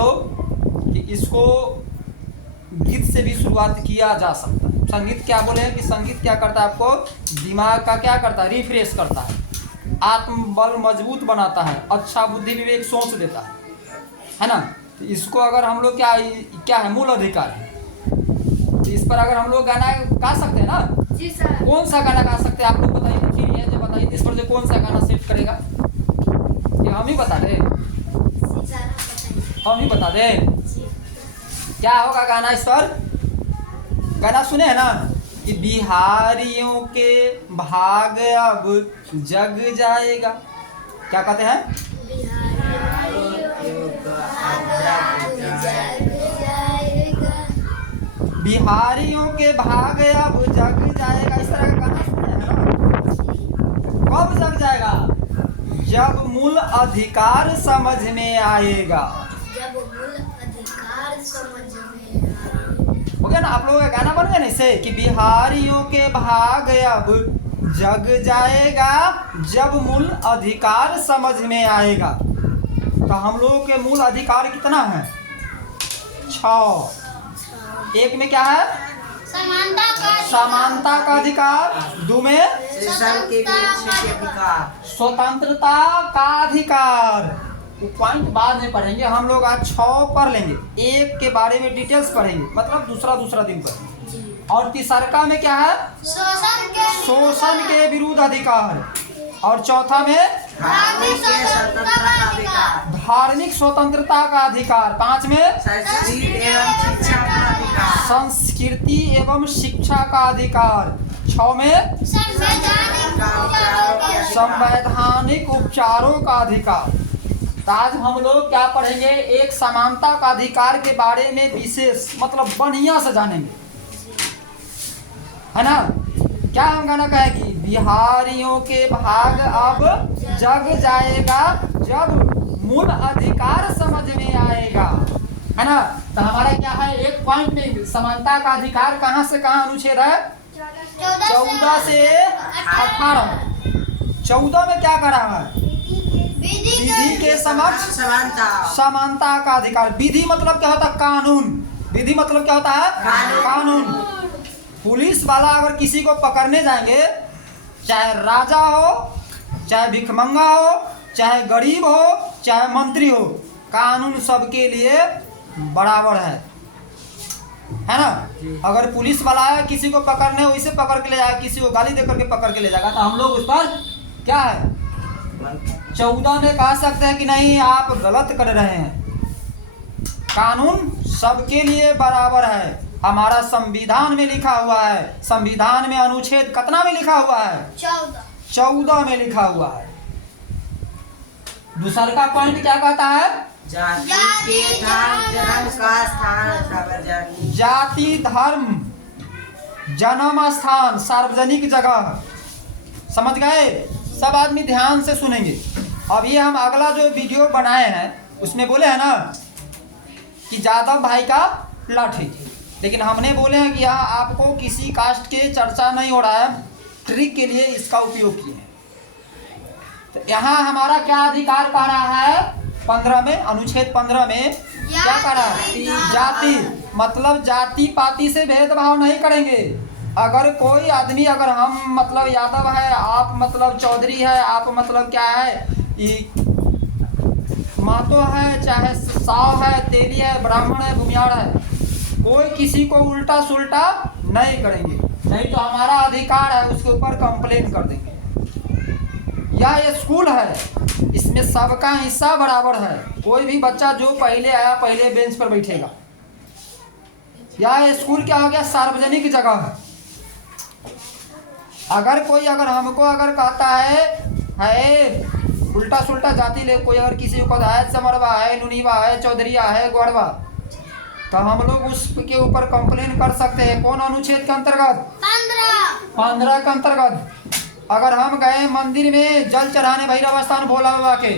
लोग कि इसको गीत से भी शुरुआत किया जा सकता है। संगीत क्या बोले हैं कि संगीत क्या करता है, आपको दिमाग का क्या करता है, रिफ्रेश करता है, आत्मबल मजबूत बनाता है, अच्छा बुद्धि विवेक सोच देता है ना। तो इसको अगर हम लोग क्या है, मूल अधिकार है। तो इस पर अगर हम लोग गाना गा सकते हैं ना, जी सर। कौन सा गाना गा सकते हैं आप लोग बताइए, फिर ये जो बताइए इस पर से कौन सा गाना सेट करेगा, ये हम ही बता दें, हम ही बता दें क्या होगा गाना इस पर। गाना सुने हैं ना कि बिहारियों के भाग अब जग जाएगा, क्या कहते हैं, बिहारियों के भाग अब जग जाएगा, इस तरह का गाना सुने हैं ना। कब जग जाएगा, जब मूल अधिकार समझ में आएगा, जब मूल अधिकार समझ में हो गया ना। आप लोगों का गाना बन गया ना इससे कि बिहारियों के भाग अब जग जाएगा, जब मूल अधिकार समझ में आएगा। तो हम लोगों के मूल अधिकार कितना है, 6। एक में क्या है, समानता का अधिकार, 2 में स्वतंत्रता का अधिकार। वो पॉइंट बाद में पढ़ेंगे हम लोग, आज 6 पढ़ लेंगे, 1 के बारे में डिटेल्स पढ़ेंगे, मतलब दूसरा दिन पढ़ेंगे। और तीसरका में क्या है, शोषण के विरुद्ध अधिकार, और चौथा में धार्मिक स्वतंत्रता का अधिकार, 5 में संस्कृति एवं शिक्षा का अधिकार, 6 में संवैधानिक उपचारों का अधिकार। आज हम लोग क्या पढ़ेंगे, एक समानता का अधिकार के बारे में विशेष, मतलब बढ़िया से जानेंगे, है ना। क्या हम गाना कहेगी, बिहारियों के भाग अब जग जाएगा, जब मूल अधिकार समझ में आएगा, है ना। तो हमारा क्या है, एक पॉइंट में समानता का अधिकार कहाँ से कहाँ अनुच्छेद है, 14 से 18। 14 में क्या करा है, विधि के समक्ष समानता का अधिकार। विधि मतलब क्या होता है, कानून। विधि मतलब क्या होता है, कानून। पुलिस वाला अगर किसी को पकड़ने जाएंगे, चाहे राजा हो, चाहे भिखमंगा हो, चाहे गरीब हो, चाहे मंत्री हो, कानून सबके लिए बराबर है ना। अगर पुलिस वाला है किसी को पकड़ने, वैसे पकड़ के ले जाएगा, किसी को गाली देकर के पकड़ के ले जाएगा, तो हम लोग उस पर क्या है, 14 में कह सकते हैं कि नहीं आप गलत कर रहे हैं, कानून सबके लिए बराबर है। हमारा संविधान में लिखा हुआ है, संविधान में अनुच्छेद कितना में लिखा हुआ है, 14 में लिखा हुआ है। दूसरा का पॉइंट क्या कहता है, जाति धर्म जन्म स्थान सार्वजनिक जगह, समझ गए। सब आदमी ध्यान से सुनेंगे। अब ये हम अगला जो वीडियो बनाए हैं उसमें बोले हैं ना कि जादव भाई का लाठी, लेकिन हमने बोले हैं कि यहाँ आपको किसी कास्ट के चर्चा नहीं हो रहा है, ट्रिक के लिए इसका उपयोग किए हैं। तो यहाँ हमारा क्या अधिकार कह रहा है, 15 में, अनुच्छेद 15 में क्या कह रहा है, जाति मतलब जाति पाति से भेदभाव नहीं करेंगे। अगर कोई आदमी, अगर हम मतलब यादव है, आप मतलब चौधरी है, आप मतलब क्या है, मातो है, चाहे साव है, तेली है, ब्राह्मण है, भूमियार है, कोई किसी को उल्टा सुल्टा नहीं करेंगे, नहीं तो हमारा अधिकार है उसके ऊपर कंप्लेन कर देंगे। यह स्कूल है, इसमें सबका हिस्सा बराबर है। कोई भी बच्चा जो पहले आया पहले बेंच पर बैठेगा। यह स्कूल क्या हो गया, सार्वजनिक जगह है। अगर हमको अगर कहता है उल्टा सुल्टा जाति ले, कोई अगर किसी को कहता है समरवा है, नुनीवा है, चौधरिया है, गोड़वा, तो हम लोग उसके ऊपर कंप्लेन कर सकते हैं। कौन अनुच्छेद के अंतर्गत, 15 के अंतर्गत। अगर हम गए मंदिर में जल चढ़ाने भैरव स्थान भोला बाबा के,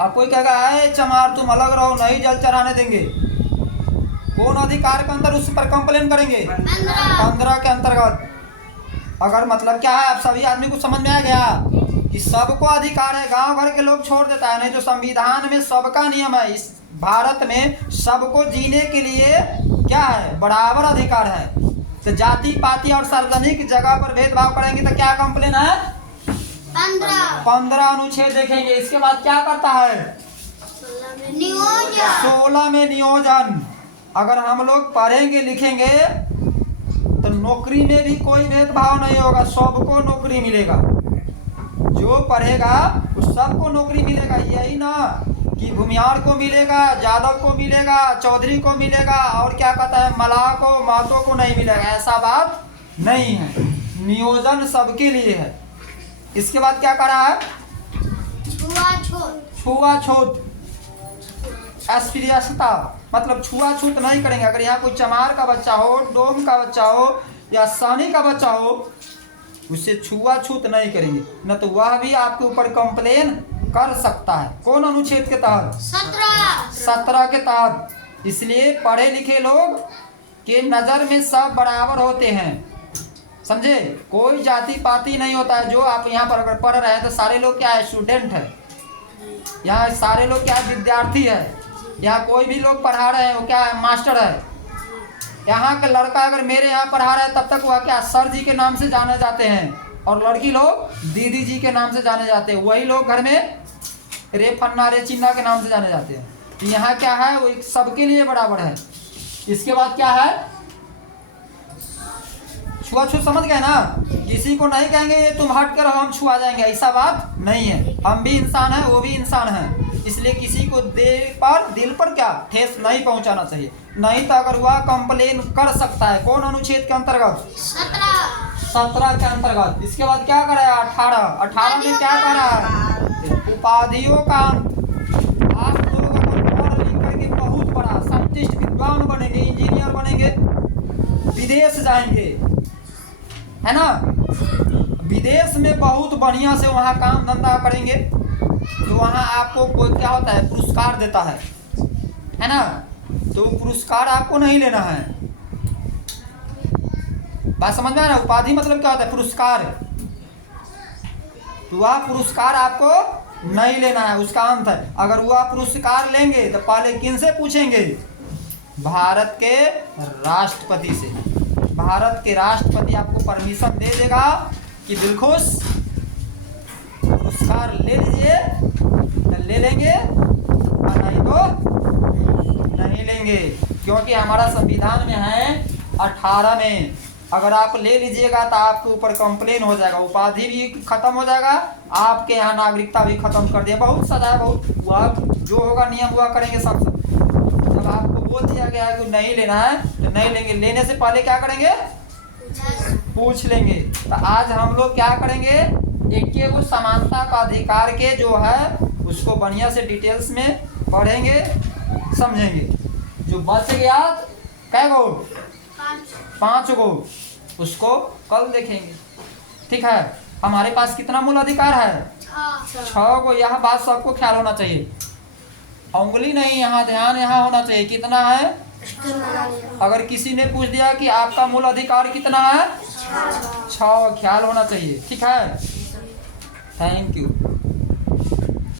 अब कोई कहेगा है चमार तुम अलग रहो, नहीं जल चढ़ाने देंगे, कौन अधिकार के अंतर उस पर कंप्लेन करेंगे, 15 के अंतर्गत। अगर मतलब क्या है, आप सभी आदमी को समझ में आ गया कि सबको अधिकार है। गांव भर के लोग छोड़ देता है, नहीं तो संविधान में सबका नियम है। इस भारत में सबको जीने के लिए क्या है, बराबर अधिकार है। तो जाति पाति और सार्वजनिक जगह पर भेदभाव करेंगे तो क्या कंप्लेन है, 15 अनुच्छेद देखेंगे। इसके बाद क्या करता है, 16 में नियोजन। अगर हम लोग पढ़ेंगे लिखेंगे तो नौकरी में भी कोई भेदभाव नहीं होगा, सबको नौकरी मिलेगा। जो पढ़ेगा उस सबको नौकरी मिलेगा। यही ना कि भूमियार को मिलेगा, यादव को मिलेगा, चौधरी को मिलेगा और क्या कहता है मलाह को, महतो को नहीं मिलेगा, ऐसा बात नहीं है। नियोजन सबके लिए है। इसके बाद क्या करा है, छुआछूत, अस्पृश्यता, मतलब छुआछूत नहीं करेंगे। अगर यहाँ कोई चमार का बच्चा हो, डोम का बच्चा हो या सानी का बच्चा हो, उससे छुआछूत नहीं करेंगे, न तो वह भी आपके ऊपर कंप्लेन कर सकता है। कौन अनुच्छेद के तहत, 17 के तहत। इसलिए पढ़े लिखे लोग के नज़र में सब बराबर होते हैं, समझे, कोई जाति पाति नहीं होता है। जो आप यहाँ पर अगर पढ़ रहे हैं तो सारे लोग क्या है, स्टूडेंट है। यहाँ सारे लोग क्या है, विद्यार्थी है। यहाँ कोई भी लोग पढ़ा रहे हैं वो क्या है, मास्टर है। यहाँ का लड़का अगर मेरे यहाँ पढ़ा रहा है तब तक वह क्या सर जी के नाम से जाने जाते हैं, और लड़की लोग दीदी जी के नाम से जाने जाते हैं। वही लोग घर में रे फन्ना रे चिन्ना के नाम से जाने जाते हैं। तो यहाँ क्या है, वो एक सबके लिए बराबर है। इसके बाद क्या है, छुआछूत, समझ गए ना। किसी को नहीं कहेंगे ये तुम हट कर हम छुआ जाएंगे, ऐसा बात नहीं है। हम भी इंसान हैं, वो भी इंसान है। इसलिए किसी को दिल पर क्या ठेस नहीं पहुंचाना चाहिए, नहीं तो अगर वह कंप्लेन कर सकता है। कौन अनुच्छेद के अंतर्गत, 17 के अंतर्गत। इसके बाद क्या करा है, 18 में क्या करा है, उपाधियों का अंत। आप लोग अगर पढ़ लिख करके बहुत बड़ा साइंटिस्ट विद्वान बनेंगे, इंजीनियर बनेंगे, विदेश जाएंगे, है ना, विदेश में बहुत बढ़िया से वहाँ काम धंधा करेंगे, तो वहाँ आपको कोई क्या होता है, पुरस्कार देता है ना। तो पुरस्कार आपको नहीं लेना है, बात समझ में आ रहा है। उपाधि मतलब क्या होता है, पुरस्कार। तो वह पुरस्कार आपको नहीं लेना है, उसका अंत है। अगर वह पुरस्कार लेंगे तो पहले किनसे पूछेंगे, भारत के राष्ट्रपति से। भारत के राष्ट्रपति आपको परमिशन दे देगा कि दिलखुश पुरस्कार ले लीजिए, तो ले लेंगे और नहीं तो नहीं लेंगे। क्योंकि हमारा संविधान में है 18 में, अगर आप ले लीजिएगा तो आपके ऊपर कंप्लेन हो जाएगा, उपाधि भी खत्म हो जाएगा, आपके यहाँ नागरिकता भी खत्म कर दिया। बहुत सजा है, बहुत वह जो होगा नियम हुआ करेंगे संसद। जब आपको बोल दिया गया है कि नहीं लेना है तो नहीं लेंगे। लेने से पहले क्या करेंगे, पूछ लेंगे। तो आज हम लोग क्या करेंगे, एक वो समानता का अधिकार के जो है उसको बढ़िया से डिटेल्स में पढ़ेंगे, समझेंगे। जो बच गया कै गो, 5 गो, उसको कल देखेंगे, ठीक है। हमारे पास कितना मूल अधिकार है, 6 गो। यह बात सबको ख्याल होना चाहिए, उंगली नहीं, यहाँ ध्यान यहाँ होना चाहिए। कितना है, अगर किसी ने पूछ दिया कि आपका मूल अधिकार कितना है, 6, ख्याल होना चाहिए, ठीक है। Thank you.